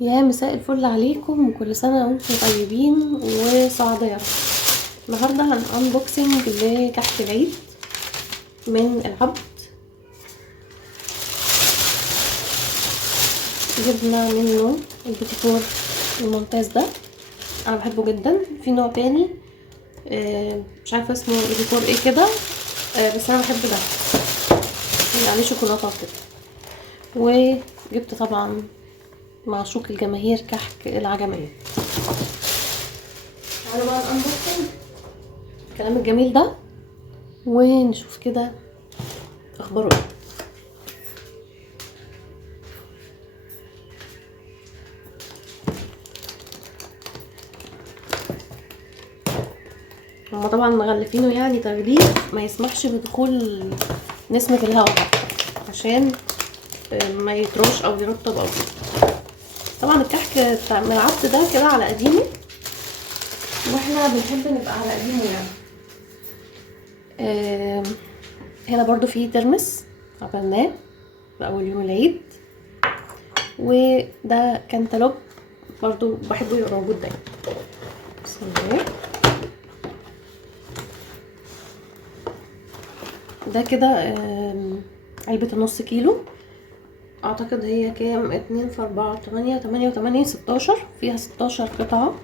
يا مساء الفل عليكم وكل سنة وانتم طيبين وسعداء. النهاردة هنأنبوكسنج لكحك العيد من العبد. جبنا منه البيتي فور الممتاز ده، انا بحبه جدا. في نوع تاني مش عارفة اسمه بيتي فور ايه كده، بس انا بحب ده اللي عليه شوكولاتة كده. وجبت طبعا معشوق الجماهير كحك العجمية. تعالوا بقى نأنبوكسنج الكلام الجميل ده ونشوف كده اخباره ايه. هما طبعا مغلفينه يعني تغليف ما يسمحش بدخول نسمة الهواء عشان ما يطرش او يرطب او كده. طبعا الكحك بتاع من العبد ده كده على قديمه، واحنا بنحب نبقى على قديمه يعني. هنا برضو في ترمس عملناه في اول يوم العيد، وده كانتالوب برضو بحبه يبقى موجود دايما. بسم الله. ده كده علبة النص كيلو، اعتقد هي كام 2 في 4 8 8 و8 16، فيها 16 قطعة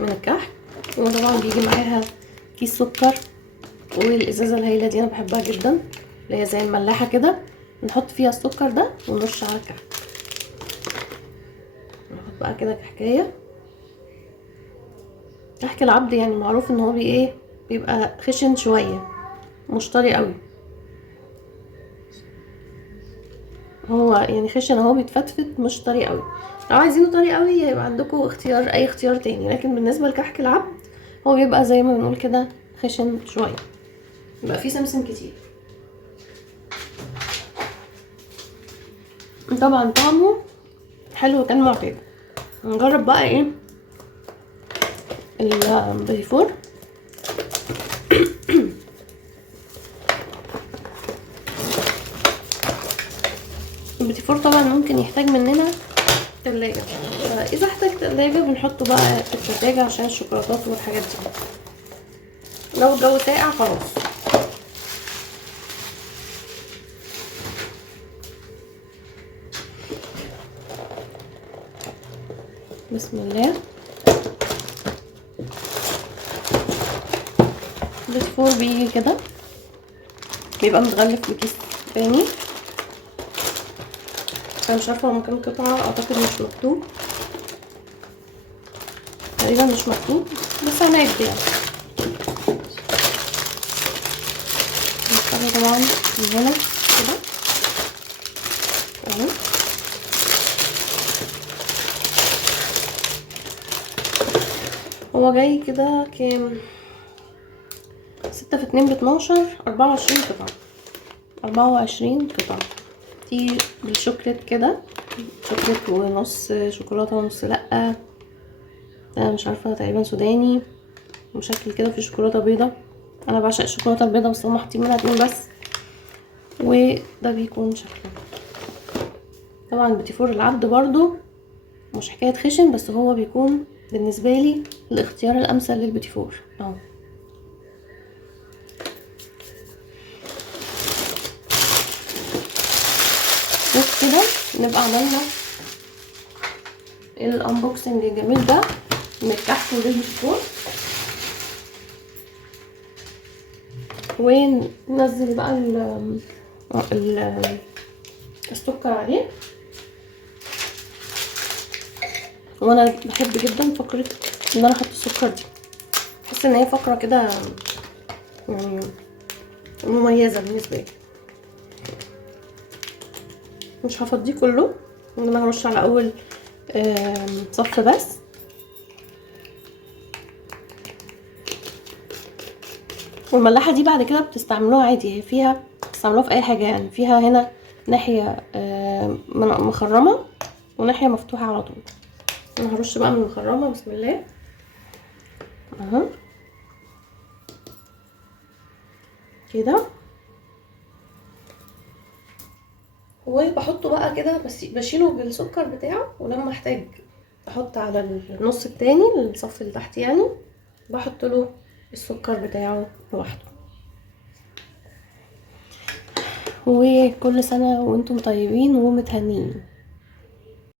من الكحك. وطبعا بيجي معاها كيس سكر، والازازة الهايلة دي انا بحبها جدا اللي هي زي الملاحة كده، نحط فيها السكر ده ونرش على الكحك. نحط بقى كده كحكاية. كحك العبد يعني معروف ان هو بيبقى خشن شوية، مش طري قوي. هو يعني خشن اهو بيتفتفت، مش طري قوي. لو عايزينه طري قوي يبقى عندكم اي اختيار تاني، لكن بالنسبه لكحك العبد هو بيبقى زي ما بنقول كده خشن شويه، بيبقى فيه سمسم كتير. طبعا طعمه حلو كان معتاد. نجرب بقى ايه البيتي فور. البيتي فور طبعا ممكن يحتاج مننا تلاجة، فاذا احتاج تلاجة بنحطه بقى في التلاجة عشان الشوكولاتات والحاجات دي. لو الجو ساقع خلاص. بسم الله. البيتي فور بيجي كده، بيبقى متغلف بكيس تاني. انا مش عارفه هما كام قطعه، اعتقد مش مكتوب، تقريبا مش مكتوب، بس هنعد يعني. نختار طبعا من هنا كده اهو. هو جاي كده كام 6 في 2 ب12، 24 قطعه. 24 قطعه دي بالشوكليت كده، شوكليت ونص شوكولاته ونص لأ. ده مش عارفه تقريبا سوداني مشكل كده، في شوكولاته بيضه. انا بعشق الشوكولاته البيضه، بس هم حاطين منها 2 بس. وده بيكون شكله. طبعا البيتي فور العبد برضو مش حكايه خشن، بس هو بيكون بالنسبه لي الاختيار الامثل للبيتي فور اهو. بس كده نبقى عملنا الانبوكسنج الجميل ده من الكحك والبيتي فور. وننزل بقى ال السكر عليه. وانا بحب جدا فكره ان انا احط السكر دي، بحس ان هي فقره كده يعني مميزه بالنسبه لي. مش هفضيه كله، انا هرش على اول صف بس. والملاحه دي بعد كده بتستعملوها عادي، هي فيها بتستعملوها في اي حاجه يعني. فيها هنا ناحيه مخرمه وناحيه مفتوحه على طول. انا هرش بقى من المخرمه. بسم الله اهو كده. وبحطه بقى كده، بس بشيله بالسكر بتاعه، ولما احتاج احط على النص التاني الصف اللي تحت يعني بحط له السكر بتاعه لوحده. وكل سنة وانتم طيبين ومتهنين.